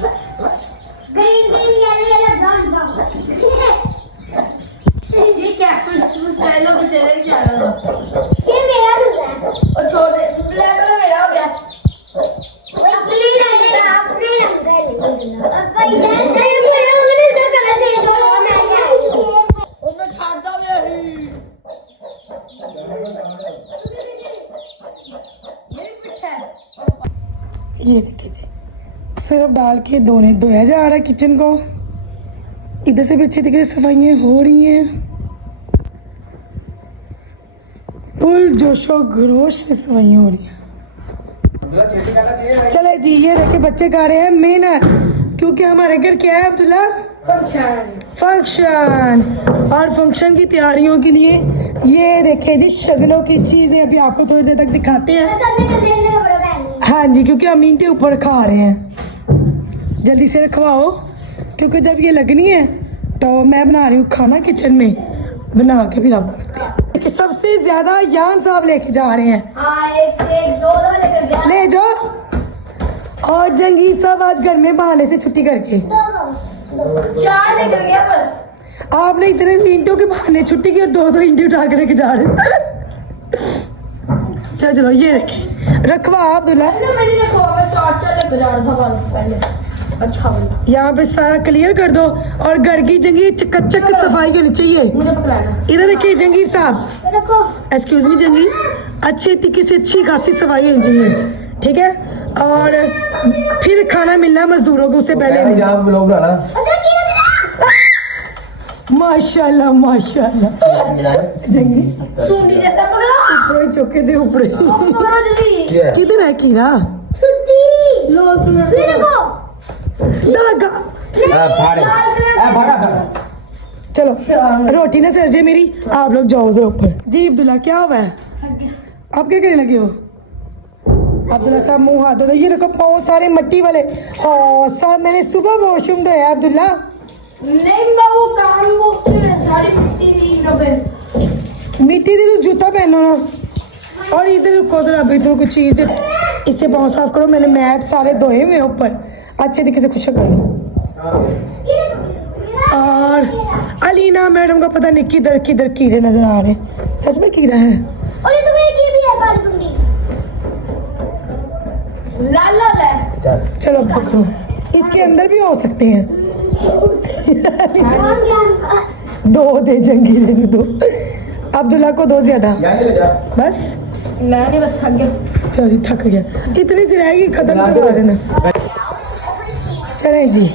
Green green yellow brown brown ये क्या स्टाइलों में चले जा रहा है। ये मेरा भी है और छोटे ब्लैक में मेरा हो गया। अपने रंग का पैसा नहीं मेरे उंगली से कलर दे दो मैं आई और मैं छाड़ता भी नहीं। ये पीछे ये देखिए जी, सिर्फ डाल के धोया जा रहा है किचन को। इधर से भी अच्छी तरीके से सफाइयाँ हो रही हैं, फुल जोशो खरोश से सफाइयाँ हो रही हैं। चले जी, ये देखे बच्चे गा रहे हैं मेहनत, क्योंकि हमारे घर क्या है अब्दुल्ला? फंक्शन। और फंक्शन की तैयारियों के लिए ये देखे जी शगलों की चीजें अभी आपको थोड़ी देर तक दिखाते हैं। हाँ जी, क्योंकि हम ईंटें ऊपर खा रहे हैं, जल्दी से रखवाओ, क्योंकि जब ये लगनी है तो मैं बना रही हूँ खाना किचन में, बना के फिर आप करते हैं। सबसे ज्यादा यान साहब लेके जा रहे हैं। हाँ, एक दो लेकर गया। ले जाओ। और जंगीर साहब आज घर में बहाने से छुट्टी करके 4 लेकर गया बस। आपने इतने ईंटों के बहाने छुट्टी की और 2-2 ईंटें उठा के लेके जा रहे हैं। चलो ये रखे रखवा अब्दुल्ला। मैंने देखो मैं 4 लेकर जा रहा था पहले। अच्छा बोला। यहाँ पे सारा क्लियर कर दो और घर की जंगीर चकचक सफाई होनी चाहिए। मुझे पकड़ाना। इधर देखिए जंगीर साहब, रखो एक्सक्यूज मी जंगीर, अच्छे तरीके से अच्छी खासी सफाई होनी चाहिए, ठीक है? और फिर खाना मिलना मजदूरों को उससे पहले नहीं। माशाल्लाह माशाल्लाह। जंगीर सूंडी जैसा पकड़ा। ऊपर चौके दे ऊपर पकड़ो जल्दी। किधर है कीरा? सुच्ची फिर को लगा। चलो रोटी ना सर जे मेरी, आप लोग जाओ उधर ऊपर। जी अब्दुल्ला क्या हुआ है? आप क्या करने लगे हो? अब्दुल्ला साहब मुंह हाथ धो। ये देखो पाँव सारे मिट्टी वाले। सर मैंने सुबह वॉशरूम धोया अब्दुल्ला। नहीं मैं वो कान वो सारी मिट्टी दी रबे। मिट्टी दी तो जूता पहनो ना। और इधर उधर अभी तो कुछ चीज दे, इससे पाँव साफ करो। मैंने मैट सारे धोए हुए ऊपर, अच्छे तरीके से खुशक करो। और अलीना मैडम को पता नहीं किधर किधर कीड़े नजर आ रहे हैं। सच में कीड़ा है। और ये तो मेरी की भी है बाल सुंडी लाल लाल है। चलो पकड़ो, इसके अंदर भी हो सकते हैं। 2 दे जंगीले में 2, अब्दुल्ला को 2 ज्यादा बस। मैं नहीं बस थक गया। चलो थक गया, इतनी सी रहेगी खत्म करवा देना। चलें जी,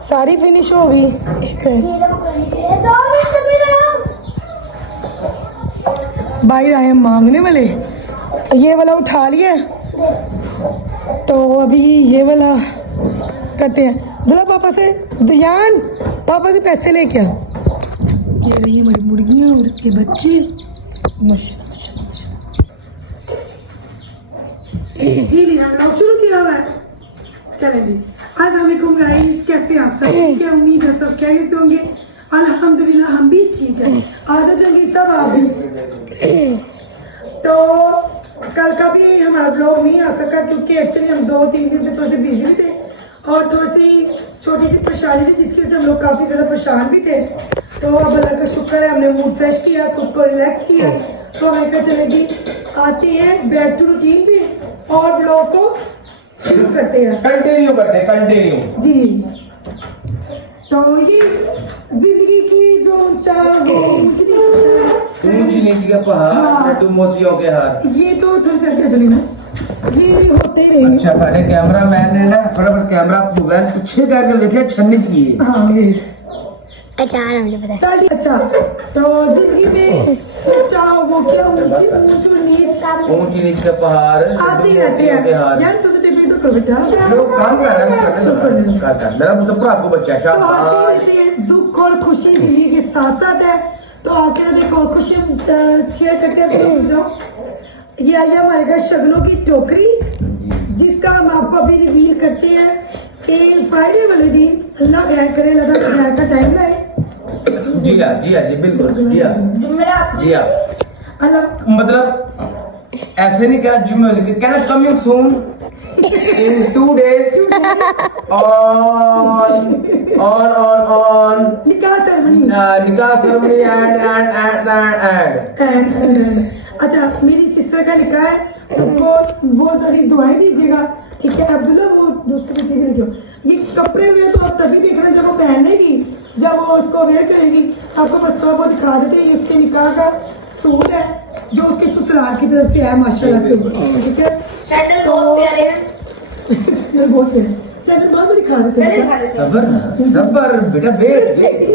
सारी फिनिश हो गई। एक है 2 मिनट में बाहर आए मांगने वाले, ये वाला उठा लिया तो अभी ये वाला करते हैं। बोला पापा से, दुयान पापा से पैसे लेके आ। ये रही हमारी मुर्गियाँ और उसके बच्चे। माशाल्लाह माशाल्लाह माशाल्लाह। जी लीना ब्लॉग शुरू किया हुआ है। चलें जी, अस्सलाम वालेकुम गाइस, कैसे आप सब? ठीक है, उम्मीद है सब खैरियत से होंगे। अल्हम्दुलिल्लाह हम भी ठीक है। आज जंगीर साहब आप भी। तो कल का भी हमारा ब्लॉग नहीं आ सका क्योंकि एक्चुअली हम 2-3 दिन से थोड़े से बिजी भी थे और थोड़ी सी छोटी सी परेशानी थी, जिसकी वजह से हम लोग काफ़ी ज़्यादा परेशान भी थे। तो अब अल्लाह का शुक्र है, हमने मूड फ्रेश किया, खुद को रिलैक्स किया। तो हमें कहा चले जी आते हैं बैक टू रूटीन पे और ब्लॉग को शुरू करते हैं, कंटिन्यू जी। तो ये जिंदगी की जो ऊंचा वो ऊंच नीच के पहाड़ तुम मोतियों के हार। ये तो थोड़ी सी आगे चली ना, ये होते ही रहेंगे। अच्छा साढ़े कैमरा मैन ने ना फटाफट कैमरा मोबाइल पीछे करके देखे छन्नी की। हाँ ये अच्छा मुझे पता है। चल अच्छा, तो जिंदगी में ऊंचा वो क्या ऊंच ऊंच और नीच ऊंच नीच के पहाड़ आते ही रहते हैं। यार तो टिप्पणी तो करो बेटा, लोग काम कर रहे हैं मेरा मतलब आपको बच्चा तो आते ही रहते हैं। दुख और खुशी जिंदगी के साथ साथ है, तो आते हैं देखो खुशी शेयर करते हैं। ये आई हमारे घर शगनों की टोकरी, जिसका हम आपको अभी रिवील करते हैं कि फ्राइडे वाले दिन अल्लाह खैर करे, अल्लाह खैर का टाइम लाए। जी बिल्कुल जी हाँ। अल्लाह मतलब ऐसे नहीं कहना जिम्मे कहना coming soon In 2 days. On. निकाह सेरेमनी निकाह ceremony and. अच्छा मेरी सिस्टर का निकाह है, सबको बहुत सारी दुआएं दीजिएगा, ठीक है। अब्दुल्ला वो दूसरी चीज देखो, ये कपड़े हुए तो आप तभी देखना जब वो पहनेगी, जब वो उसको वेयर करेगी। आपको बस थोड़ा बहुत दिखा देते हैं, ये उसके निकाह का सूट है जो उसके ससुराल की तरफ से है माशाल्लाह से, ठीक है। सैंडल बहुत प्यारे हैं। सैंडल बहुत प्यारे, सैंडल बाद में दिखा देते हैं, सबर बेटा वेट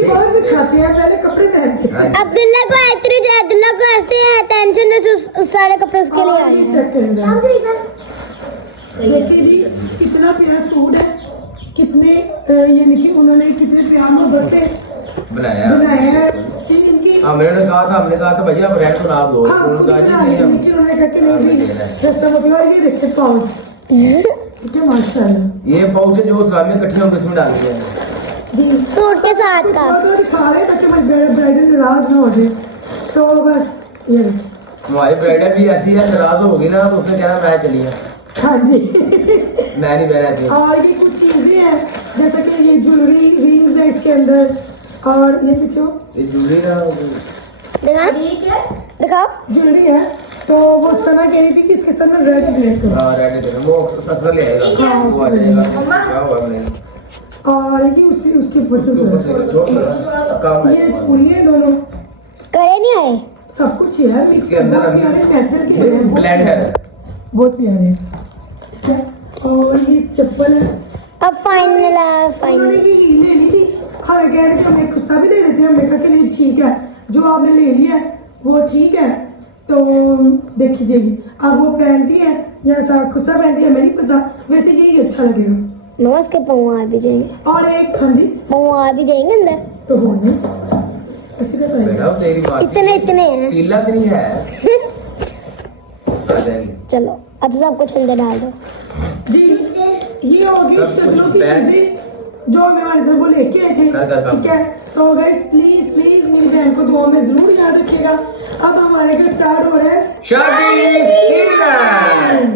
बाद में खाते हैं, पहले कपड़े पहनते हैं। अब्दुल्ला को अब्दुल्ला को ऐसे है टेंशन जैसे उस सारे कपड़े उसके लिए आए हैं। चेक करेंगे, देखिए जी कितना प्यारा सूट है, कितने यानी कि उन्होंने कितने प्यार मोहब्बत से बनाया है कि इनकी हमने कहा था भैया हम रेड गुलाब दो हाँ खुद बना रही है, लेकिन उन्होंने कहा कि नहीं जी रस्म होगी। और ये देखिए पाउच, ठीक है माशाल्लाह, ये पाउच है जो सलामी इकट्ठी होकर इसमें डाल दिया है जी। सूट के साथ कुछ का और दिखा रहे हैं ताकि मैं ब्राइडल नाराज ना हो जाए, तो बस ये देखिए। हमारी ब्राइडल भी ऐसी है, नाराज होगी ना तो उसने कहना मैं चली है, हाँ जी मैं नहीं बहना थी। और ये कुछ चीजें हैं जैसे कि ये ज्वेलरी रिंग्स है इसके अंदर, और ये पीछे ये जूली ना दिखा ठीक है। दिखाओ। ज्वेलरी है। तो वो सना कह रही थी कि इसके साथ ना रेड ब्लेड करो, रेड करो वो ससुर ले आएगा हाँ, वो आ जाएगा क्या हुआ हमने और ये उसके ऊपर से ऊपर से छोड़ काम है ये चूड़ी है दोनों, करे नहीं आए। सब कुछ है मिक्स इसके अंदर बहुत प्यारे मेटल के ये हैं, ब्लेंडर बहुत प्यारे हैं, ठीक है। और ये चप्पल है, अब फाइनल उन्होंने ये हील ले ली थी, हमें कह रहे थे हमें गुस्सा भी ले देते हैं, हमने कहा कि नहीं ठीक है जो आपने ले लिया है वो ठीक है। तो देख लीजिएगी अब वो पहनती है या ऐसा खुस्सा पहनती है हमें नहीं पता, वैसे यही अच्छा लगेगा। मम्मा उसके पाँव आ भी जाएंगे, और एक हाँ जी पाँव आ भी जाएंगे अंदर। तो हो गई उसी का सही बेटा तेरी बात इतने इतने हैं। पीला तो नहीं है आ जाएगी चलो अब सब कुछ अंदर डाल दो। जी। ये होगी सब शक्लों कुछ की बैग। चीजें जो हमें हमारे घर वो लेके आए थे, कर काम। ठीक है। तो गाइस प्लीज प्लीज मेरी बहन को दुआ में जरूर याद रखिएगा। अब हमारे घर स्टार्ट हो रहा है शादी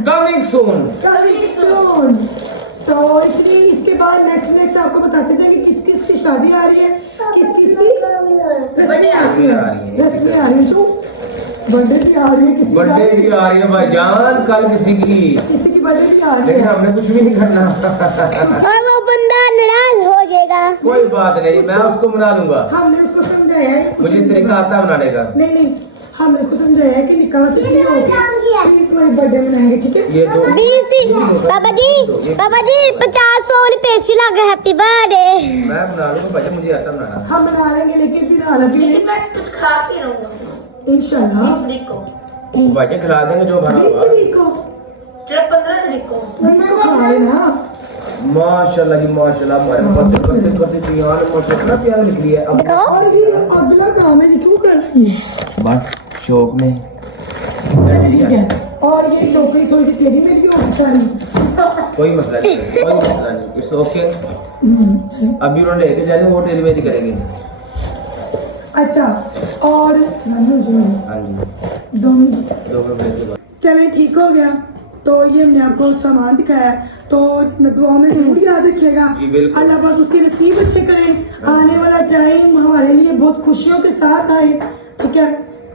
कमिंग सून कमिंग सून, तो इसलिए इसके बाद नेक्स्ट आपको बताते जाएंगे किस किस की शादी आ रही है, किस किस की रस्में आ रही है, रस्में आ रही है, जो बर्थडे की आ रही है, किसी बर्थडे का की आ रही है भाईजान कल किसी की किसी की बर्थडे की आ रही लेकिन है। हमने कुछ भी नहीं करना और वो बंदा नाराज हो जाएगा। कोई बात नहीं मैं उसको मना लूंगा हमने उसको समझाया है कुछ मुझे नहीं तरीका आता है मनाने का नहीं हमने उसको समझाया है कि निकाह से नहीं होगा, फिर तुम्हारी बर्थडे मनाएंगे, ठीक है। ये दो 20 दिन पापा जी 50-100 पेशी लगे हैप्पी बर्थडे। मैं बना लूंगा भाई मुझे आता बनाना हम मना लेंगे लेकिन फिलहाल अभी लेकिन मैं कुछ खा के रहूंगा इंशाल्लाह 20 तारीख को, भाई खिला देंगे जो खाना 20 होगा तारीख को चलो 15 तारीख को 20 को खा लेना। माशाल्लाह जी माशाल्लाह हमारे करते जियान माशाल्लाह कितना प्यारा निकली है अब दिखाओ। और ये अब्दुल्ला काम है ये क्यों कर रही है, बस शौक में ठीक है। और ये टोकरी थोड़ी सी टेढ़ी मेरी होगी सारी, कोई मसला नहीं इट्स ओके चलो। अभी उन्होंने लेके जाने वो डिलीवरी करेंगे अच्छा और हाँ जी दो 2 मिनट के बाद चले ठीक हो गया। तो ये हमने आपको सामान दिखाया, तो दुआ में जरूर याद रखिएगा। जी, बिल्कुल। अल्लाह पाक उसके नसीब अच्छे करे, आने वाला टाइम हमारे लिए बहुत खुशियों के साथ आए, ठीक है।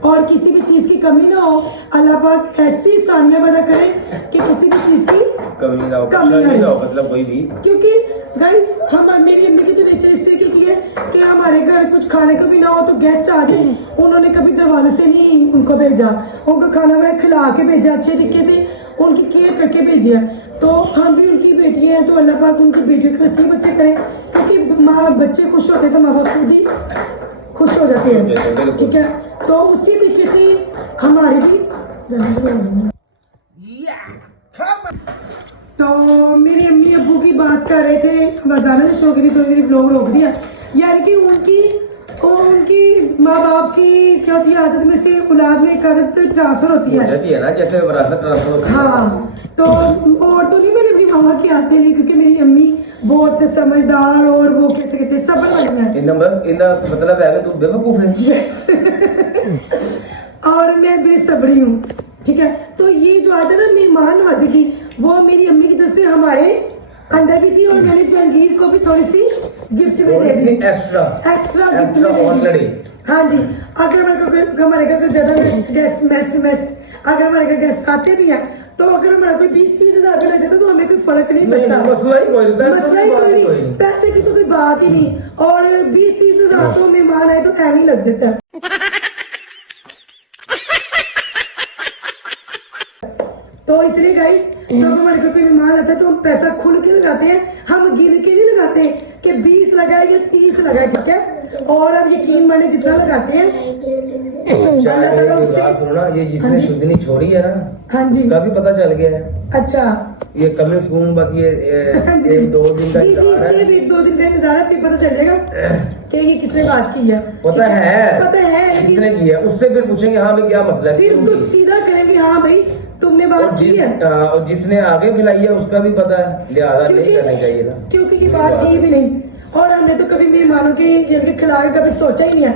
और किसी भी चीज की कमी ना हो, अल्लाह पाक ऐसी सानिया पैदा करे कि किसी भी चीज की कभी नहीं जाओ कमी नहीं हो। मतलब कोई भी क्योंकि गाइस हम मेरी अम्मी की तो नेचर इस तरीके की है कि हमारे घर कुछ खाने को भी ना हो तो गेस्ट आ जाए, उन्होंने कभी दरवाजे से नहीं उनको भेजा, उनको खाना वाना खिला के भेजा, अच्छे तरीके से उनकी केयर करके भेजिए। तो हम भी उनकी बेटियां हैं, तो अल्लाह पाक उनकी बेटियों के नसीब अच्छे करें, क्योंकि माँ बच्चे खुश होते हैं तो माँ बाप खुद ही खुश हो जाते हैं, ठीक है। तो उसी तरीके से हमारे भी तो मेरी अम्मी अब्बू की बात कर रहे थे, बजाना जो शो की थोड़ी देर ब्लॉग रोक दिया, यानी कि उनकी माँ बाप की क्या होती है आदत में से औलाद में एक आदत ट्रांसफर होती है ना जैसे विरासत ट्रांसफर होती है हाँ। तो और तो नहीं मैंने अपनी मामा की आते नहीं, क्योंकि मेरी अम्मी बहुत समझदार और वो कैसे कहते हैं सब्र वाली है। इनका मतलब है कि तू बेवकूफ है यस और मैं बेसब्री हूँ, ठीक है। तो ये जो आता है ना मेहमान नवाजी की, वो मेरी अम्मी की तरफ से हमारे अंदर भी थी, और मैंने जहांगीर को भी थोड़ी सी गिफ्ट में दे दी, एक्स्ट्रा गिफ्ट में दे दी। हाँ जी, अगर हमारे घर ज्यादा गेस्ट अगर हमारे घर गेस्ट आते भी हैं, तो अगर हमारा कोई 20-30 हजार रुपये लग जाता तो हमें कोई फर्क नहीं पड़ता। मसला ही कोई नहीं, पैसे की तो कोई बात ही नहीं। और 20-30 हजार तो मेहमान आए तो टाइम ही लग जाता है। तो इसलिए गाइस, जब हमारे घर कोई मेहमान आता है तो हम पैसा खुल के लगाते हैं, हम गिन के नहीं लगाते कि 20 लगाए या 30 लगाए, ठीक है। और अब यकीन माने जितना लगाते हैं सुनो ना, ये जितनी शुद्धनी छोड़ी है ना, हाँ जी, का भी पता चल गया है। अच्छा, ये कमी सून बस ये 1-2 दिन का इंतजार है। 1-2 दिन का इंतजार है, फिर पता चल जाएगा कि ये किसने बात की है। पता है किसने की है, उससे फिर पूछेंगे हाँ भाई क्या मसला है, फिर उसको सीधा करेंगे हाँ भाई तुमने बात की है। और जिसने आगे मिलाई है उसका भी पता है, लिहाजा नहीं करना चाहिए ना, क्योंकि ये बात थी भी नहीं। और हमने तो कभी मेहमानों के खिलाफ कभी सोचा ही नहीं है।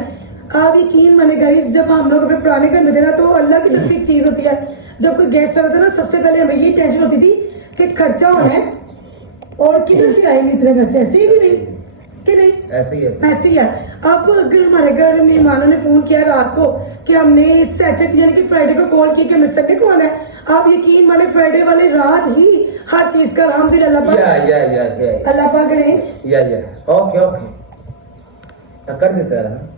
आप यकीन माने गाइस, जब हम लोग अपने पुराने घर में थे ना, तो अल्लाह की तरफ से एक चीज होती है, जब कोई गेस्ट आता था ना, सबसे पहले हमें ये टेंशन होती थी कि खर्चा होना है और किधर से आएंगे इतने पैसे, ऐसे ही नहीं कि नहीं, ऐसे ही है। अब अगर हमारे घर मेहमानों ने फोन किया रात को कि हमने सैटरडे यानी कि फ्राइडे को कॉल किया कि हमें संडे को आना है, आप यकीन माने फ्राइडे वाले रात ही हर चीज का अल्हम्दुलिल्लाह अल्लाह पाक अरेंज ओके कर देता है।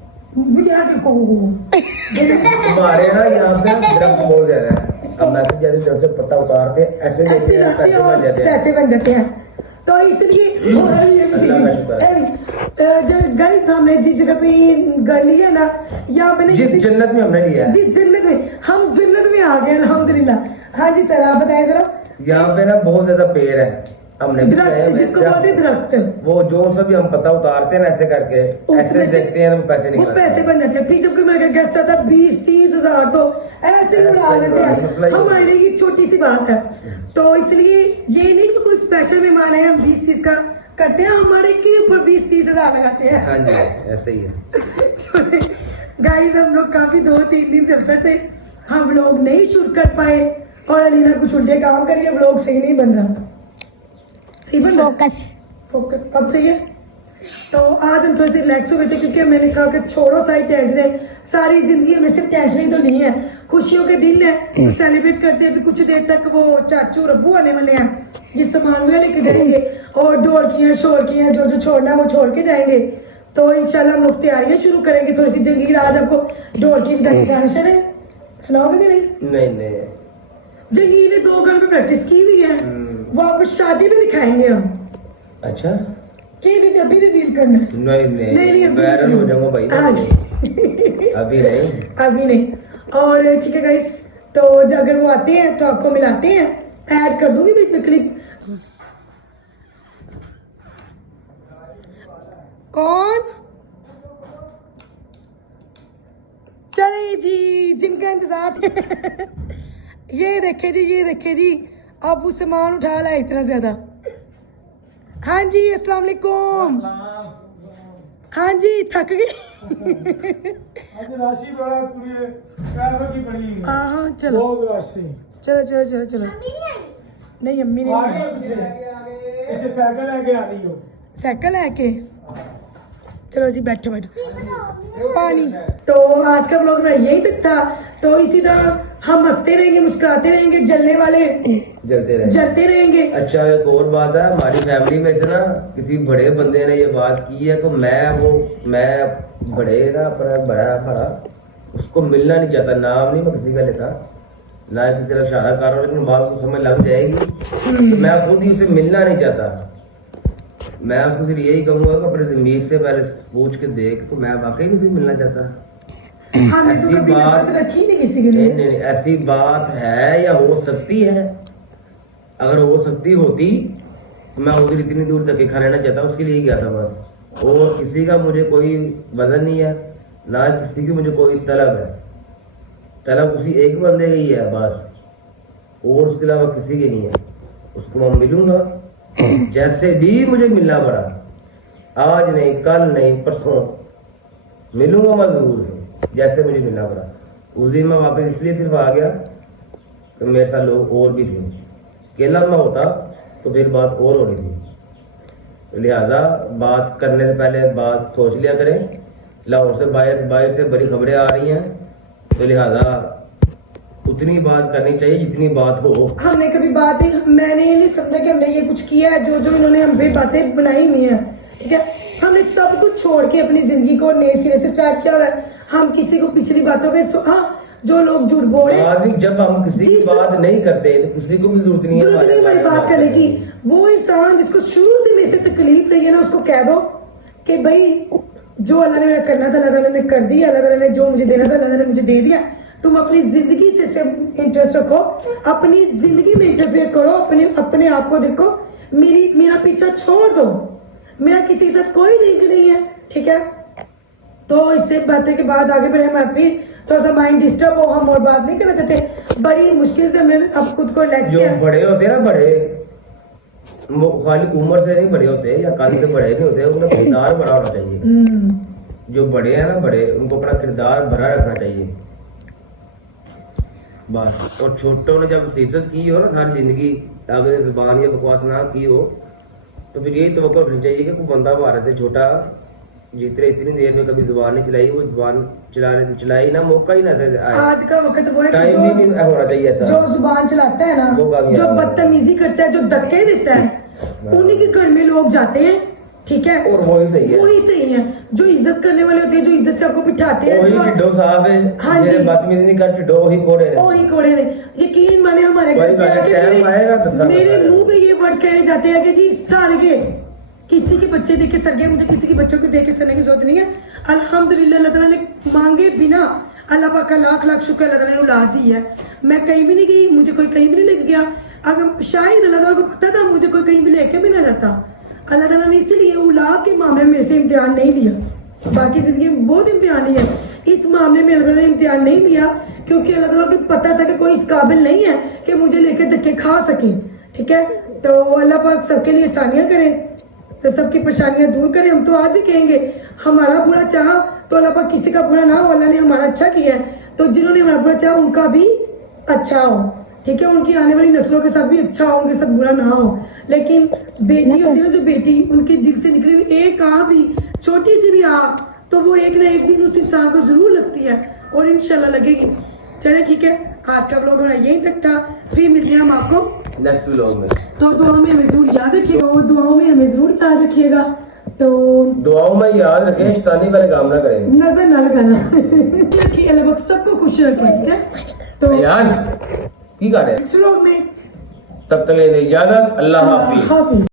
हमारे ना यहाँ पे दरख्त बहुत ज्यादा है, अब मैसेज जैसे तरफ से पत्ता उतारते ऐसे पैसे बन जाते हैं। तो इसलिए गाइस, हमने जिस जगह पे घर लिया ना, यहाँ पे जिस जन्नत में हमने लिया, जिस जन्नत में हम जन्नत में आ गए अल्हम्दुलिल्लाह। हाँ जी सर, आप बताएं जरा। यहाँ पे ना बहुत ज्यादा पेड़ है, हमने दरख्त जिसको बोलते हैं दरख्त, वो जो सभी हम पत्ता उतारते हैं ना ऐसे करके, ऐसे देखते हैं तो पैसे निकलते हैं, पैसे बन जाते हैं। फिर जब कोई मेरे घर गेस्ट आता है 20-30 हजार तो ऐसे ही उड़ा देते हैं। हमारे लिए ये छोटी सी बात है। तो इसलिए ये नहीं कि कोई स्पेशल मेहमान है हम 20-30 का करते हैं, हमारे के ऊपर 20-30 हजार लगाते हैं। हाँ जी, ऐसे ही है। गाइस, हम लोग काफी 2-3 दिन से अपसेट थे, हम लोग नहीं शूट कर पाए, और अलीना कुछ उल्टे काम करिए, व्लॉग सही नहीं बन रहा। फोकस अब सही है। तो आज हम थोड़े से रिलैक्स हुए थे, क्योंकि मैंने कहा कि छोड़ो सारी टेंशन, सारी जिंदगी में सिर्फ टेंशन ही तो नहीं है, खुशियों के दिन है तो सेलिब्रेट करते हैं। कुछ देर तक वो चाचू रब्बू आने वाले हैं, ये सामान वगैरह लेके जाएंगे, और ढोलकियां शोरकियां जो छोड़ना है वो छोड़ के जाएंगे। तो इंशाल्लाह हम लोग तैयारियां शुरू करेंगे थोड़ी सी। जंगीर, आज आपको ढोलकी बजाने गाने है, सुनाओगे कि नहीं? जंगीर ने 2 घर में प्रैक्टिस की हुई है, वो आपको शादी में दिखाएंगे हम। अच्छा, अभी रिवील करना? नहीं, वायरल हो जाऊंगा भाई। अभी नहीं। और ठीक है गाइस, तो अगर वो आते हैं तो आपको मिलाते हैं, ऐड कर दूंगी बीच में क्लिप। कौन? चले जी, जिनका इंतजार ये देखे जी, अब वो सामान उठा ला इतना ज्यादा। हाँ जी, अस्सलाम वालेकुम। हाँ जी, थक गई। राशि बड़ा पूरी ट्रैफिक की बड़ी। हाँ, चलो चलो। नहीं, अम्मी नहीं ऐसे साइकिल लेके आ रही हो। साइकिल लेके चलो जी, बैठो पानी। तो आज का ब्लॉग में यही तक था। तो इसी तरह हम हंसते रहेंगे, मुस्कुराते रहेंगे, जलने वाले जलते रहेंगे। अच्छा, एक और बात है, हमारी फैमिली में से ना किसी बड़े बंदे ने ये बात की है, तो मैं बड़े ना अपना बड़ा खड़ा उसको मिलना नहीं चाहता। नाम नहीं मैं किसी का लेता, ना किसी का इशारा कर रहा हूँ, लेकिन बात को समझ लग जाएगी। मैं खुद ही उसे मिलना नहीं चाहता। मैं उसको सिर्फ यही कहूंगा कि अपने ज़मीर से पहले पूछ के देख, तो मैं वाकई किसी मिलना चाहता। ऐसी बात रखी नहीं किसी के लिए। नहीं, ऐसी बात है या हो सकती है? अगर हो सकती होती तो मैं उधर इतनी दूर धक्के खा लेना चाहता, उसके लिए गया था बस। और किसी का मुझे कोई वजन नहीं है, ना किसी की मुझे कोई तलब है। तलब उसी एक बंदे की है बस, और उसके अलावा किसी की नहीं है। उसको मैं मिलूंगा जैसे भी मुझे मिलना पड़ा, आज नहीं, कल नहीं, परसों मिलूंगा मैं जरूर, जैसे मुझे मिलना पड़ा। उस दिन मैं वापस इसलिए सिर्फ आ गया तो मेरे साथ लोग और भी थे। अकेला मैं होता तो फिर बात और होनी थी। लिहाजा बात करने से पहले बात सोच लिया करें। लाहौर से बाहर से बड़ी खबरें आ रही हैं, तो लिहाजा उतनी बात करनी चाहिए जितनी बात हो। हमने कभी बात ही, मैंने ये नहीं समझा कि हमने ये कुछ किया है। जो जो इन्होंने हम पे बातें बनाई हुई है, ठीक है, हमने सब कुछ छोड़ के अपनी जिंदगी को नए सिरे से स्टार्ट किया है। हम किसी को पिछली बातों में हाँ, जो लोग झूठ बोल रहे हैं, जब हम किसी की बात नहीं करते तो किसी को भी जरूरत नहीं है हमारी बात करने की। वो इंसान जिसको शुरू से मेरे से तकलीफ रही है ना, उसको कह दो कि भाई जो अल्लाह ने मेरा करना था अल्लाह ताला ने कर दिया, अल्लाह ताला ने जो मुझे देना था अल्लाह ताला ने मुझे दे दिया। तुम अपनी जिंदगी से इंटरेस्ट रखो, अपनी जिंदगी में इंटरफेयर करो, अपने आप को देखो। मेरा पीछा छोड़ दो, मेरा किसी के साथ कोई लिंक नहीं है, ठीक है। तो इससे बातें के बाद आगे बढ़े। हम अपनी थोड़ा सा माइंड डिस्टर्ब हो, हम और बात नहीं करना चाहते। बड़ी मुश्किल से हमने अब खुद को रिलैक्स जो किया। बड़े होते हैं ना, बड़े वो खाली उम्र से नहीं बड़े होते या काली से बड़े नहीं होते, उनका किरदार बड़ा होना चाहिए। जो बड़े हैं ना, बड़े, उनको अपना किरदार भरा रखना चाहिए बस। और छोटों ने जब सियासत की हो ना सारी जिंदगी, अगर जुबान या बकवास ना की हो, तो फिर यही तवक्को रखनी चाहिए कि कोई बंदा भारत है छोटा, जितने इतनी देर में कभी जुबान नहीं चलाई, वो जुबान चलाई ना, मौका ही ना आए। आज का वक्त वो है टाइम भी नहीं होना चाहिए ऐसा। जो जुबान चलाता है ना, वो कामयाब जो है। बदतमीजी करता है, जो धक्के देता है, उन्हीं के घर में लोग जाते हैं, ठीक है। और वही सही है, वही सही है। जो इज्जत करने वाले होते हैं, जो इज्जत से आपको बिठाते हैं, वही जो टिड्डो साहब है। हाँ जी। मेरे बदतमीजी नहीं कर, टिड्डो वही कोड़े रहे। वही कोड़े ने यकीन माने हमारे कोई घर पे आके टाइम आएगा तो सब मेरे बताएगा। मुंह पे ये वर्ड कहे जाते हैं कि जी सरगे, किसी के बच्चे देख के सरगे, मुझे किसी के बच्चों को देख के सरने की जरूरत नहीं है। अल्हम्दुलिल्लाह अल्लाह ताला ने मांगे बिना, अल्लाह पाक का लाख लाख शुक्र, अल्लाह ताला ने औलाद दी है। मैं कहीं भी नहीं गई, मुझे कोई कहीं भी नहीं लेके गया। अगर शायद अल्लाह ताला को पता था मुझे कोई कहीं भी लेके भी ना जाता। अल्लाह ताला ने इसीलिए औलाद के मामले में मेरे से इम्तिहान नहीं लिया। बाकी जिंदगी में बहुत इम्तिहान है, इस मामले में अल्लाह ताला ने इम्तिहान नहीं लिया, क्योंकि अल्लाह ताला को पता था कि कोई इस काबिल नहीं है कि मुझे लेके धक्के खा सके, ठीक है। तो अल्लाह पाक सबके लिए आसानियां करे, तो सबकी परेशानियां दूर करे। हम तो आज भी कहेंगे हमारा बुरा चाहा तो अल्लाह पाक किसी का बुरा ना हो, अल्लाह ने हमारा अच्छा किया है, तो जिन्होंने हमारा बुरा चाहा उनका भी अच्छा हो, ठीक है। उनकी आने वाली नस्लों के साथ भी अच्छा हो, उनके साथ बुरा ना हो। लेकिन बेटी होती है ना, जो बेटी उनके दिल से निकली हुई एक आह भी, छोटी सी भी आह, तो वो एक ना एक दिन उस इंसान को जरूर लगती है और इंशाल्लाह लगेगी। चले ठीक है, आज का ब्लॉग हमारा यही तक था। फिर मिलते हैं हम आपको नेक्स्ट व्लॉग में। तो दुआओं में हमें जरूर याद रखिएगा, और दुआओं में हमें जरूर याद रखिएगा। तो दुआओं में याद रखें, शैतानी पहले काम ना करें। नजर ना लगाना रखिए, अल्लाह पाक सबको खुश रखे, ठीक है। तो यार की कर रहे हैं? नेक्स्ट व्लॉग में तब तक के लिए इजाजत, अल्लाह हाफिज। हाफिज।